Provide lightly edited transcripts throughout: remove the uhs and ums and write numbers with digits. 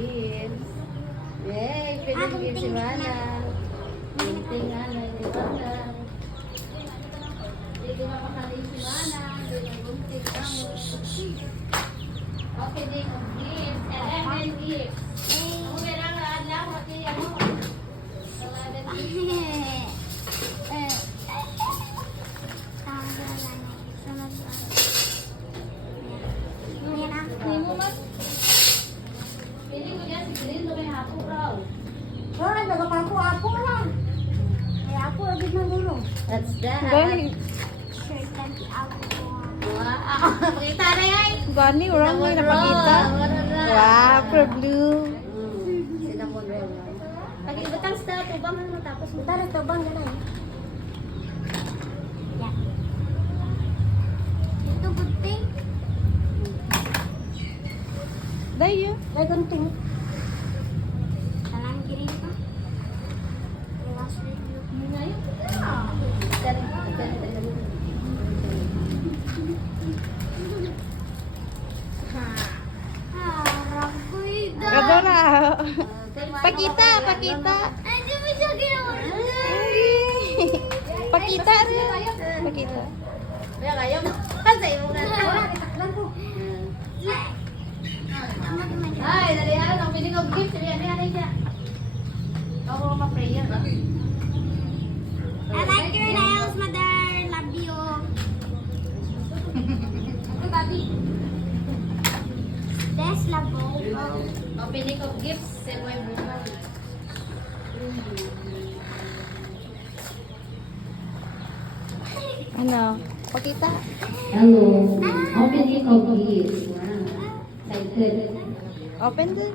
gifts. Yay! Pinag-gift si Manang. Painting nga na ni Manang. Hindi mapakalit si Manang. Hindi nagunting kamo. Okay, din ang gifts. And then gifts. Ako kailangan lang pati ako. Salamat gifts. Pili ko dyan si Green, may hapo raw. Oh, nagpapapo-apo lang. Ay, apo, agad ng gulo. That's that. Gani, Sure, tanti apo. Wow. Pakita na yan. gani, orang may napakita. Wow, pro blue. Cinnamon roll. Pag-ibatang sa tubang na matapos mo. Tara, tabang ganun. Yeah. Ito, good thing. Dayo. Ay, gunting. Salang kiri pa. Last review. Ngayon. Harap ko ito. Kadora. Pakita, pakita. Ay, di mo siya ginawa. Pakita rin. Pakita. Kaya kayo. Sa iyo nga. Taklan ko. Ay, dali ang piling of gift. Dali siya. Ako ma-prayer. I like your nails, mother. Love you. Ako, Bobby. Des labo. Opening of gifts. Send my buwan. Ano? Pakita. Hello. Opening of gifts. Wow. Excited. Open din.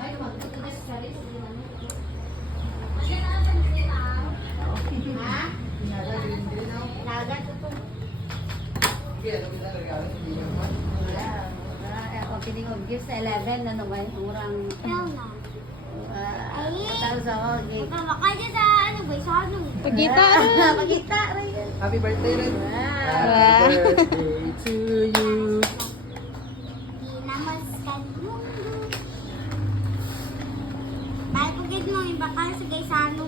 Ay, magtutugas sa rin. Ha? Lagat ito. Opening of gifts sa 11 na naman. Murang Hell no. tapos ako. Baka dyan sa ano ba? Sa ano? Pakita rin. Pakita rin. Happy birthday, Ren. Wow. Happy birthday to you. Namaskar mo. Bakit ko gid mo iba ka sa gaysano?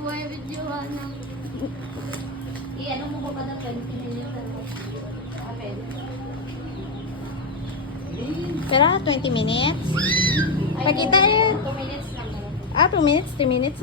Why did you wanna? Ano mo ba na 20 minutes? Okay. Pero 20 minutes. Pakita rin. 2 minutes lang. 2 minutes, 3 minutes.